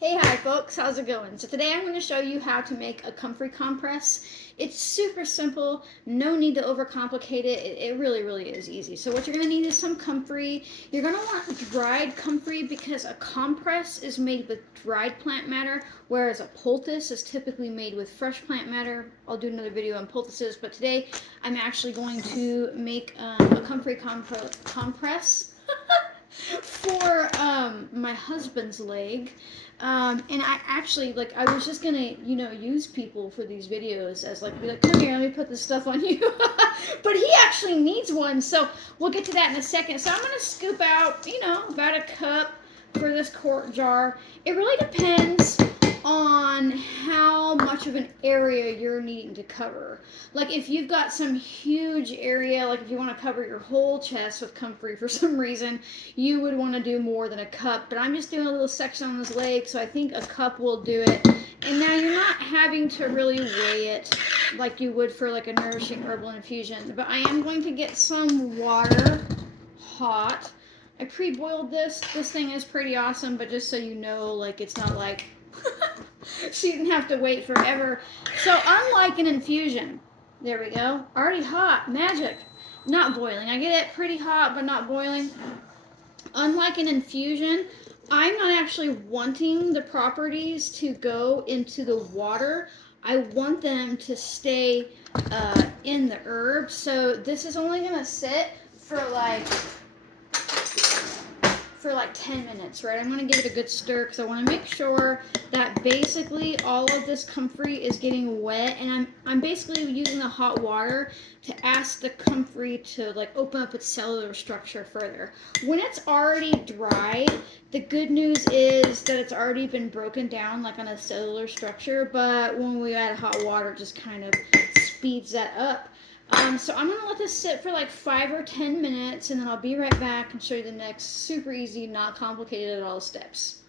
Hey, hi folks, how's it going? So today I'm going to show you how to make a comfrey compress. It's super simple, no need to overcomplicate it. It really is easy. So what you're going to need is some comfrey. You're going to want dried comfrey because a compress is made with dried plant matter, whereas a poultice is typically made with fresh plant matter. I'll do another video on poultices, but today I'm actually going to make a comfrey compress for my husband's leg. And I actually, like, I was just gonna, use people for these videos as, like, be like, come here, let me put this stuff on you. But he actually needs one, so we'll get to that in a second. So I'm gonna scoop out, about a cup for this quart jar. It really depends on how much of an area you're needing to cover. Like if you've got some huge area, like if you want to cover your whole chest with comfrey for some reason, you would want to do more than a cup. But I'm just doing a little section on his leg, so I think a cup will do it. And now you're not having to really weigh it like you would for like a nourishing herbal infusion. But I am going to get some water hot. I pre-boiled this. This thing is pretty awesome, but just so you know, like it's not like so you didn't have to wait forever. So unlike an infusion, there we go, already hot, magic, not boiling. I get it pretty hot, but not boiling. Unlike an infusion, I'm not actually wanting the properties to go into the water. I want them to stay in the herb. So this is only gonna sit for like 10 minutes, right? I'm going to give it a good stir because I want to make sure that basically all of this comfrey is getting wet, and I'm basically using the hot water to ask the comfrey to like open up its cellular structure further. When it's already dried, the good news is that it's already been broken down like on a cellular structure, but when we add hot water, it just kind of speeds that up. So I'm going to let this sit for like 5 or 10 minutes, and then I'll be right back and show you the next super easy, not complicated at all steps.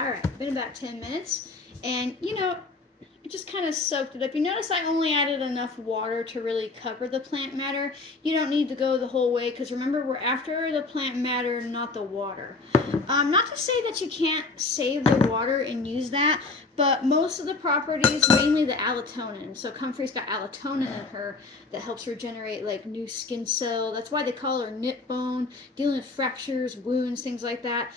Alright, been about 10 minutes, and it just kind of soaked it up. You notice I only added enough water to really cover the plant matter. You don't need to go the whole way, because remember, we're after the plant matter, not the water. Not to say that you can't save the water and use that, but most of the properties, mainly the allotonin, so comfrey's got allotonin in her that helps regenerate like new skin cell. That's why they call her knit bone, dealing with fractures, wounds, things like that.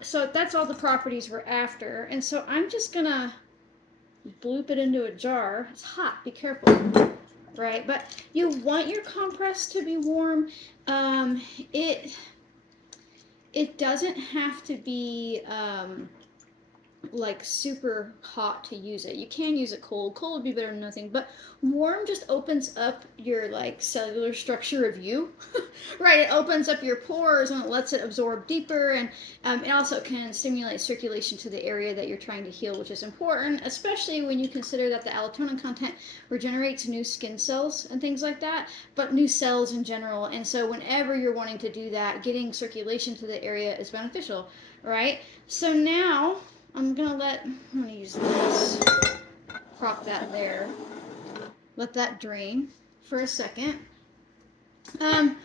So that's all the properties we're after. And so I'm just gonna bloop it into a jar. It's hot, be careful. Right, but you want your compress to be warm. It doesn't have to be like super hot to use it. You can use it cold. Cold would be better than nothing, but warm just opens up your like cellular structure of you. Right, it opens up your pores and it lets it absorb deeper, and it also can stimulate circulation to the area that you're trying to heal, which is important, especially when you consider that the allotonin content regenerates new skin cells and things like that, but new cells in general. And so whenever you're wanting to do that, getting circulation to the area is beneficial, right? So now I'm gonna use this, prop that there, let that drain for a second. The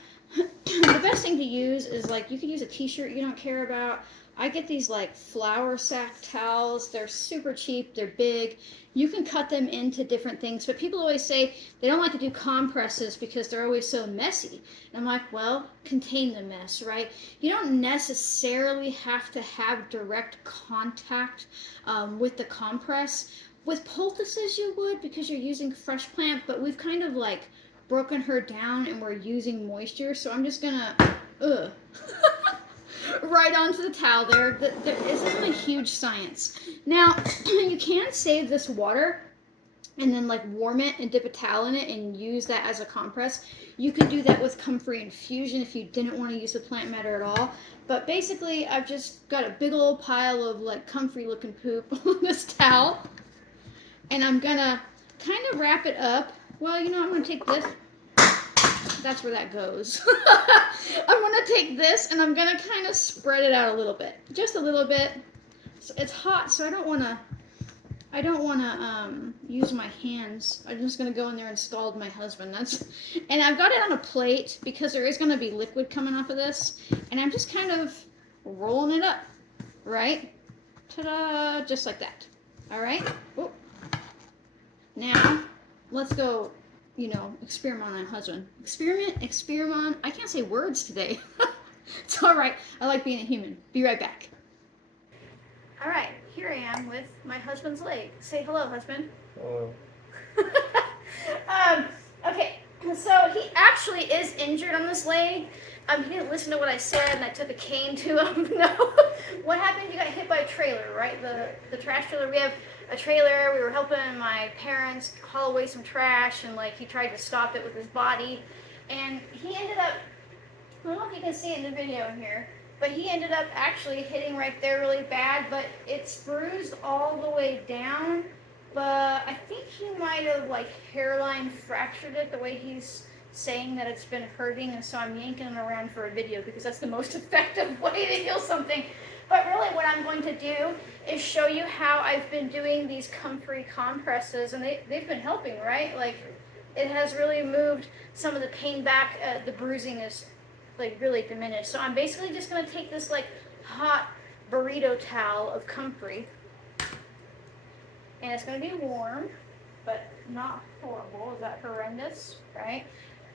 best thing to use is like, you could use a t-shirt you don't care about. I get these like flour sack towels. They're super cheap, they're big. You can cut them into different things, but people always say they don't like to do compresses because they're always so messy. And I'm like, well, contain the mess, right? You don't necessarily have to have direct contact with the compress. With poultices you would, because you're using fresh plant, but we've kind of like broken her down and we're using moisture, so I'm just gonna right onto the towel there. This isn't a huge science. Now, you can save this water and then like warm it and dip a towel in it and use that as a compress. You could do that with comfrey infusion if you didn't want to use the plant matter at all. But basically, I've just got a big old pile of like comfrey looking poop on this towel, and I'm gonna kind of wrap it up. Well, I'm gonna take this. That's where that goes. I'm gonna take this and I'm gonna kind of spread it out a little bit, just a little bit. So it's hot, so I don't wanna use my hands. I'm just gonna go in there and scald my husband. And I've got it on a plate because there is gonna be liquid coming off of this, and I'm just kind of rolling it up right? Ta-da! Just like that. All right. Oh. Now, let's go, experiment on my husband. Experiment. I can't say words today. It's all right. I like being a human. Be right back. All right. Here I am with my husband's leg. Say hello, husband. Hello. Okay. So he actually is injured on this leg. He didn't listen to what I said, and I took a cane to him. No. What happened? You got hit by a trailer, right? The trash trailer. We have a trailer. We were helping my parents haul away some trash, and he tried to stop it with his body, and he ended up. I don't know if you can see it in the video here, but he ended up actually hitting right there really bad. But it's bruised all the way down. But I think he might have hairline fractured it the way he's saying that it's been hurting, and so I'm yanking it around for a video because that's the most effective way to heal something. But really what I'm going to do is show you how I've been doing these Comfrey compresses, and they've been helping, right? It has really moved some of the pain back. The bruising is really diminished. So I'm basically just going to take this hot burrito towel of Comfrey, and it's going to be warm, but not horrible. Is that horrendous, right?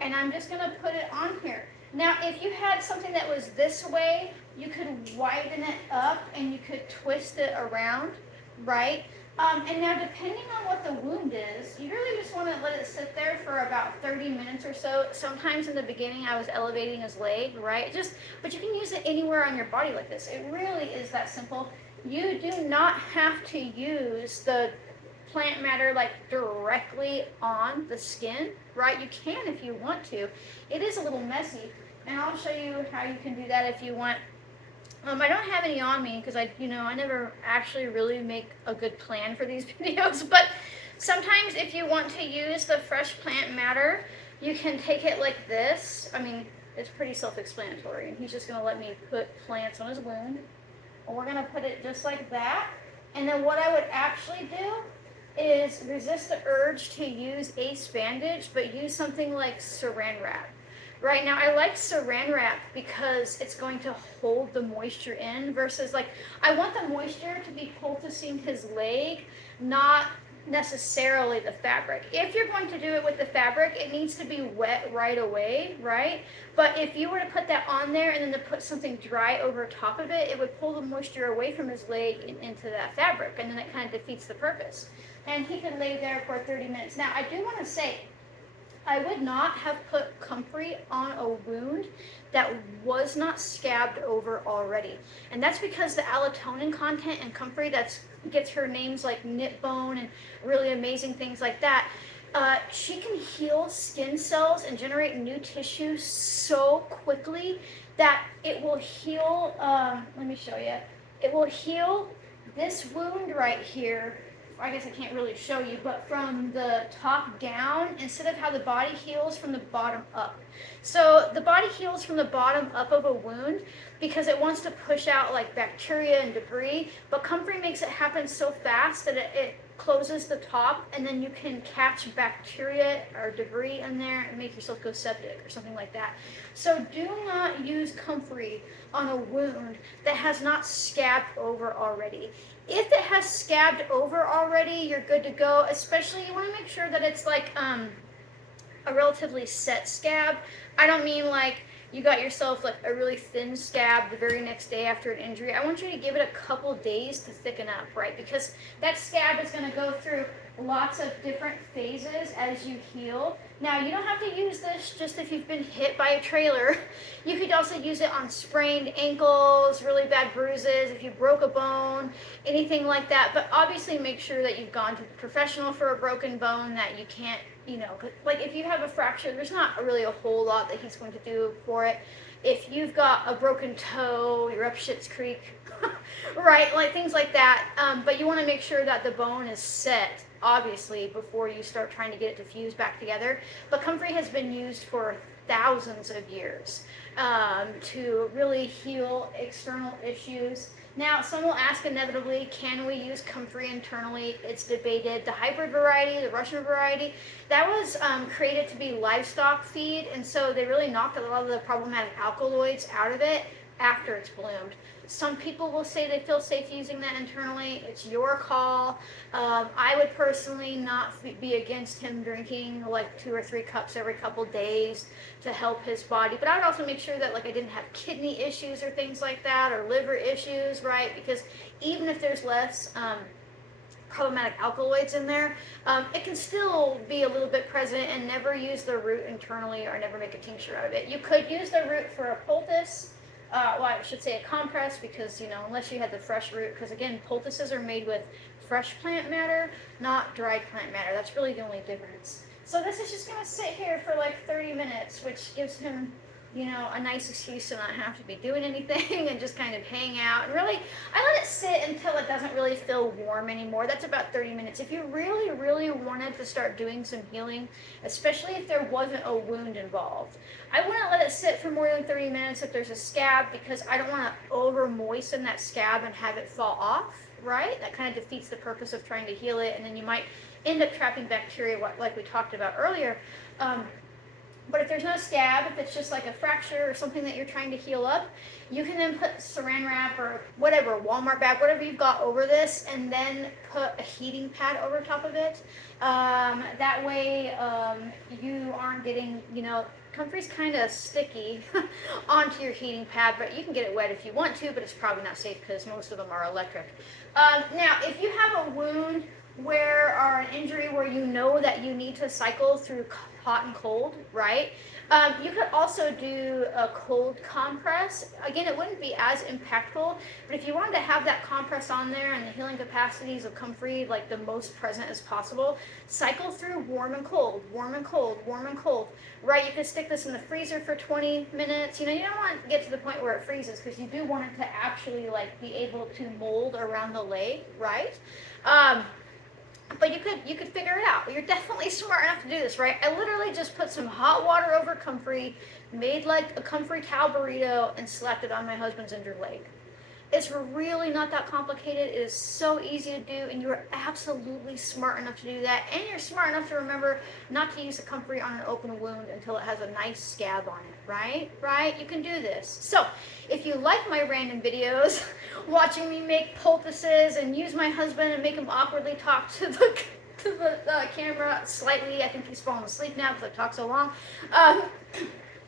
And I'm just going to put it on here. Now, if you had something that was this way, you could widen it up and you could twist it around, right? And now, depending on what the wound is, you really just want to let it sit there for about 30 minutes or so. Sometimes in the beginning, I was elevating his leg, right? But you can use it anywhere on your body like this. It really is that simple. You do not have to use the plant matter directly on the skin, right? You can if you want to. It is a little messy, and I'll show you how you can do that if you want. I don't have any on me because I never actually really make a good plan for these videos, but sometimes if you want to use the fresh plant matter, you can take it like this. I mean, it's pretty self-explanatory, and he's just going to let me put plants on his wound. And we're going to put it just like that. And then what I would actually do is resist the urge to use ace bandage, but use something like saran wrap. Right now, I like saran wrap because it's going to hold the moisture in versus I want the moisture to be poulticing his leg, not necessarily the fabric. If you're going to do it with the fabric, it needs to be wet right away, right? But if you were to put that on there and then to put something dry over top of it, it would pull the moisture away from his leg and into that fabric, and then it kind of defeats the purpose. And he could lay there for 30 minutes. Now, I do want to say, I would not have put Comfrey on a wound that was not scabbed over already. And that's because the allotonin content in Comfrey gets her names like knit bone and really amazing things like that. She can heal skin cells and generate new tissue so quickly that it will heal, let me show you. It will heal this wound right here. I guess I can't really show you, but from the top down instead of how the body heals from the bottom up. So the body heals from the bottom up of a wound because it wants to push out bacteria and debris, but Comfrey makes it happen so fast that it closes the top, and then you can catch bacteria or debris in there and make yourself go septic or something like that. So do not use Comfrey on a wound that has not scabbed over already. If it has scabbed over already, you're good to go. Especially, you want to make sure that it's a relatively set scab. I don't mean you got yourself a really thin scab the very next day after an injury. I want you to give it a couple days to thicken up, right? Because that scab is going to go through lots of different phases as you heal. Now, you don't have to use this just if you've been hit by a trailer. You could also use it on sprained ankles, really bad bruises, if you broke a bone, anything like that. But obviously make sure that you've gone to the professional for a broken bone, that you can't, if you have a fracture, there's not really a whole lot that he's going to do for it. If you've got a broken toe, you're up Schitt's Creek, right? Things like that. But you want to make sure that the bone is set, obviously, before you start trying to get it to fuse back together. But Comfrey has been used for thousands of years to really heal external issues. Now, some will ask inevitably, can we use Comfrey internally? It's debated. The hybrid variety, the Russian variety, that was created to be livestock feed, and so they really knocked a lot of the problematic alkaloids out of it. after it's bloomed. Some people will say they feel safe using that internally. It's your call. I would personally not be against him drinking like 2 or 3 cups every couple days to help his body. But I would also make sure that like I didn't have kidney issues or things like that, or liver issues, right? Because even if there's less problematic alkaloids in there, it can still be a little bit present, and never use the root internally or never make a tincture out of it. You could use the root for a poultice. Well, I should say a compress, because, you know, unless you had the fresh root, because again, poultices are made with fresh plant matter, not dried plant matter. That's really the only difference. So this is just going to sit here for like 30 minutes, which gives him, you know, a nice excuse to not have to be doing anything and just kind of hang out. And really, I let it sit until it doesn't really feel warm anymore. That's about 30 minutes. If you really, really wanted to start doing some healing, especially if there wasn't a wound involved, I wouldn't let it sit for more than 30 minutes if there's a scab, because I don't want to over moisten that scab and have it fall off, right? That kind of defeats the purpose of trying to heal it, and then you might end up trapping bacteria like we talked about earlier. But if there's no scab, if it's just like a fracture or something that you're trying to heal up, you can then put saran wrap or whatever, Walmart bag, whatever you've got over this, and then put a heating pad over top of it. That way you aren't getting, you know, Comfrey's kind of sticky onto your heating pad, but you can get it wet if you want to, but it's probably not safe because most of them are electric. Now, if you have a wound or an injury where you know that you need to cycle through hot and cold, right? You could also do a cold compress. Again, it wouldn't be as impactful, but if you wanted to have that compress on there and the healing capacities of Comfrey like the most present as possible, cycle through warm and cold, warm and cold, warm and cold, right? You could stick this in the freezer for 20 minutes. You know, you don't want to get to the point where it freezes, because you do want it to actually like be able to mold around the leg, right? But you could figure it out. You're definitely smart enough to do this, right? I literally just put some hot water over Comfrey, made like a Comfrey towel burrito, and slapped it on my husband's injured leg. It's really not that complicated. It is so easy to do, and you're absolutely smart enough to do that. And you're smart enough to remember not to use the Comfrey on an open wound until it has a nice scab on it, right? Right? You can do this. So, if you like my random videos, watching me make poultices and use my husband and make him awkwardly talk to the camera slightly, I think he's falling asleep now because I talk so long.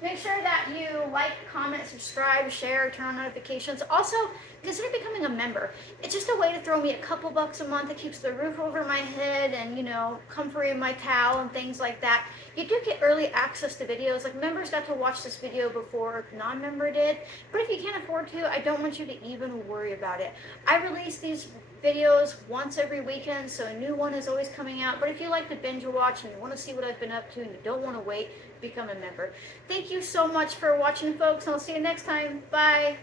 Make sure that you like, comment, subscribe, share, turn on notifications. Also, consider becoming a member. It's just a way to throw me a couple bucks a month. It keeps the roof over my head and, you know, Comfrey in my towel and things like that. You do get early access to videos. Like, members got to watch this video before non-member did. But if you can't afford to, I don't want you to even worry about it. I release these videos once every weekend, so a new one is always coming out. But if you like to binge watch and you want to see what I've been up to and you don't want to wait, become a member. Thank you so much for watching, folks, and I'll see you next time. Bye.